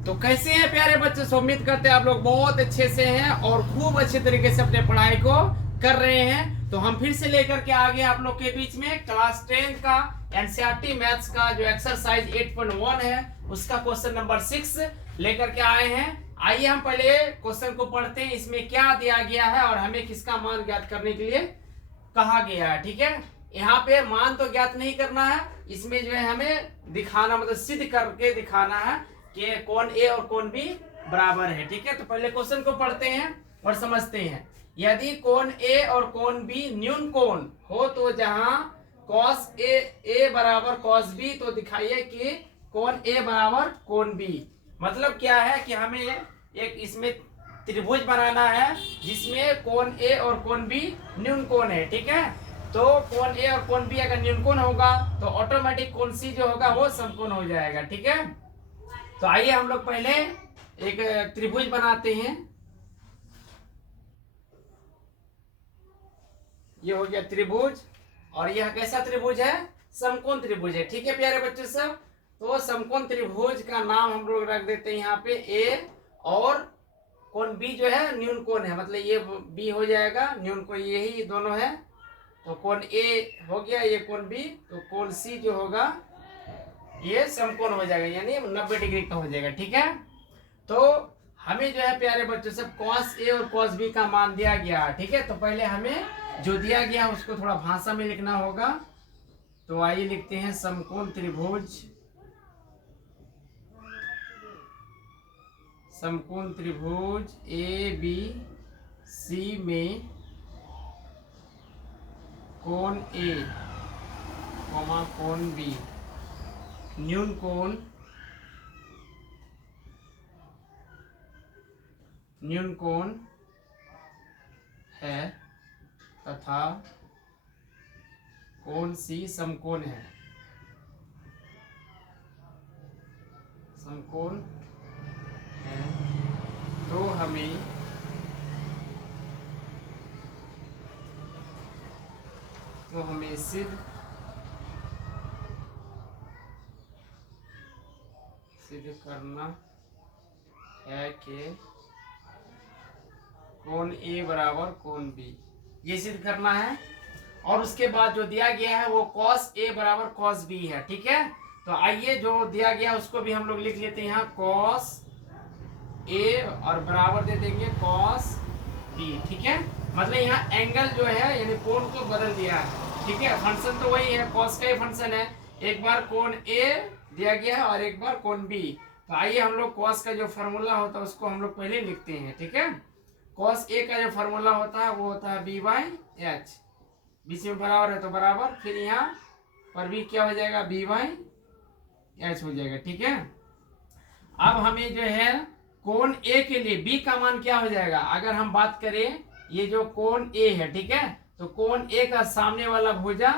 तो कैसे हैं प्यारे बच्चे, सो उम्मीद करते हैं आप लोग बहुत अच्छे से हैं और खूब अच्छे तरीके से अपने पढ़ाई को कर रहे हैं। तो हम फिर से लेकर के आ गए आप लोग के बीच में क्लास 10 का एनसीईआरटी मैथ्स का जो एक्सरसाइज 8.1 है उसका क्वेश्चन नंबर 6 लेकर के आए हैं। आइए हम पहले क्वेश्चन को पढ़ते हैं, इसमें क्या दिया गया है और हमें किसका मान ज्ञात करने के लिए कहा गया है। ठीक है, यहाँ पे मान तो ज्ञात नहीं करना है, इसमें जो है हमें दिखाना मतलब सिद्ध करके दिखाना है कि कौन ए और कौन बी बराबर है। ठीक है, तो पहले क्वेश्चन को पढ़ते हैं और समझते हैं। यदि कोण ए और कोण बी न्यून कोण हो तो जहां cos ए बराबर cos बी, तो दिखाइए कि कोण ए बराबर कोण बी। मतलब क्या है कि हमें एक इसमें त्रिभुज बनाना है जिसमें कोण ए और कोण बी न्यून कोण है। ठीक है, तो कोण ए और कोण बी अगर न्यून कोण होगा तो ऑटोमेटिक कोण सी जो होगा वो समकोण हो जाएगा। ठीक है, तो आइए हम लोग पहले एक त्रिभुज बनाते हैं। ये हो गया त्रिभुज और यह कैसा त्रिभुज है? समकोण त्रिभुज है। ठीक है प्यारे बच्चे सब, तो समकोण त्रिभुज का नाम हम लोग रख देते हैं यहाँ पे ए, और कोण बी जो है न्यून कोण है, मतलब ये बी हो जाएगा न्यून कोण, यही दोनों है। तो कोण ए हो गया, ये कोण बी, तो कोण सी जो होगा ये समकोण हो जाएगा, यानी 90 डिग्री का हो जाएगा। ठीक है, तो हमें जो है प्यारे बच्चों से cos ए और cos बी का मान दिया गया। ठीक है, तो पहले हमें जो दिया गया उसको थोड़ा भाषा में लिखना होगा। तो आइए लिखते हैं समकोण त्रिभुज, समकोण त्रिभुज ए बी सी में कोण ए कोमा कोण बी न्यून कोण है तथा कोण सी समकोण है, समकोण है। तो हमें सिद्ध करना है कि कोण ए बराबर कोण बी, ये सिद्ध करना है। और उसके बाद जो दिया गया है वो cos ए बराबर cos बी है। ठीक है, तो आइए जो दिया गया उसको भी हम लोग लिख लेते हैं यहाँ, cos ए और बराबर दे देंगे cos बी। ठीक है, मतलब यहाँ एंगल जो है यानी कोण को बदल दिया है। ठीक है, फंक्शन तो वही है, cos का ही फंक्शन है, एक बार कोण ए दिया गया है और एक बार कोण बी। तो आइए हम लोग cos का जो फॉर्मूला होता है उसको हम लोग पहले लिखते हैं। ठीक है, cos ए का जो फॉर्मूला होता है वो होता है बी बाई एच, बीच में बराबर है तो बराबर, फिर यहाँ पर भी क्या हो जाएगा बी बाई एच हो जाएगा। ठीक है, अब हमें जो है कोण ए के लिए बी का मान क्या हो जाएगा, अगर हम बात करें ये जो कोण ए है, ठीक है, तो कोण ए का सामने वाला भुजा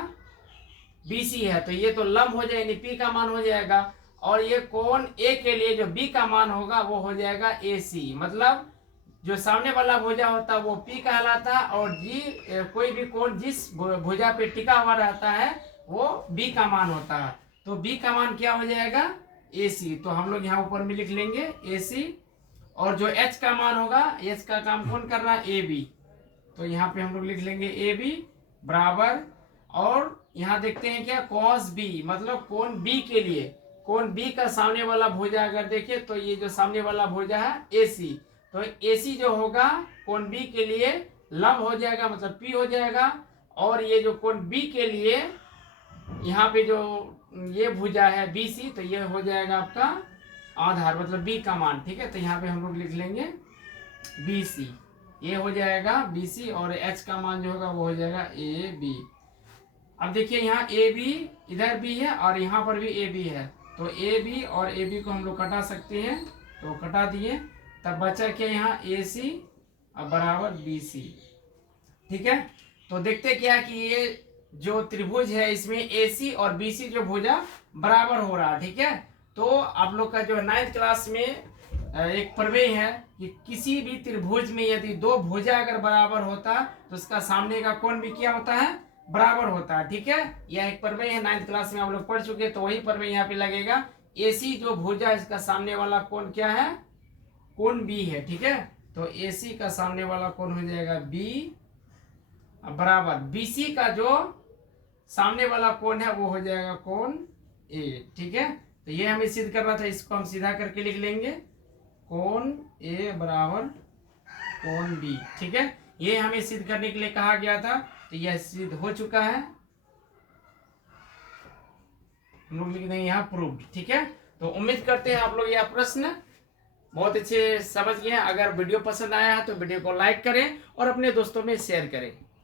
बीसी है, तो ये तो लंब हो जाएगा, पी का मान हो जाएगा। और ये कोण ए के लिए जो बी का मान होगा वो हो जाएगा ए सी, मतलब जो सामने वाला भुजा होता है वो पी कहलाता है और जी कोई भी कोण जिस भुजा पे टिका हुआ रहता है वो बी का मान होता है। तो बी का मान क्या हो जाएगा ए सी, तो हम लोग यहाँ ऊपर में लिख लेंगे ए सी। और जो एच का मान होगा, एच का काम कौन कर रहा है ए बी, तो यहाँ पे हम लोग लिख लेंगे ए बी बराबर। और यहाँ देखते हैं क्या cos बी, मतलब कोण बी के लिए, कोण बी का सामने वाला भुजा अगर देखें तो ये जो सामने वाला भुजा है ए सी, तो ए सी जो होगा कोण बी के लिए लंब हो जाएगा, मतलब पी हो जाएगा। और ये जो कोण बी के लिए यहाँ पे जो ये भुजा है बी सी, तो ये हो जाएगा आपका आधार, मतलब बी का मान। ठीक है, तो यहाँ पे हम लोग लिख लेंगे बी सी, ये हो जाएगा बी सी, और एच का मान जो होगा वो हो जाएगा ए बी। अब देखिए यहाँ ए बी इधर भी है और यहाँ पर भी ए बी है, तो ए बी और ए बी को हम लोग कटा सकते हैं, तो कटा दिए, तब बचा क्या यहाँ ए सी और बराबर बी सी। ठीक है, तो देखते क्या कि ये जो त्रिभुज है इसमें ए सी और बी सी जो भुजा बराबर हो रहा है। ठीक है, तो आप लोग का जो 9th क्लास में एक प्रमेय है कि किसी भी त्रिभुज में यदि दो भुजा अगर बराबर होता तो उसका सामने का कोण भी क्या होता है, बराबर होता है। ठीक है, यह एक प्रमेय है, 9th क्लास में आप लोग पढ़ चुके, तो वही प्रमेय यहाँ पे लगेगा AC जो भुजा इसका सामने वाला कोण क्या है, कोण B है, ठीक है। तो AC का सामने वाला कोण हो जाएगा B बराबर BC का जो सामने वाला कोण है वो हो जाएगा कोण A, ठीक है। तो ये हमें सिद्ध करना था, इसको हम सीधा करके लिख लेंगे, कोण A बराबर कोण B, ठीक है। ये हमें सिद्ध करने के लिए कहा गया था, तो यह सिद्ध हो चुका है, हम लोग लिख देंगे यहाँ प्रूव्ड, ठीक है। तो उम्मीद करते हैं आप लोग यह प्रश्न बहुत अच्छे समझ गए हैं। अगर वीडियो पसंद आया है तो वीडियो को लाइक करें और अपने दोस्तों में शेयर करें।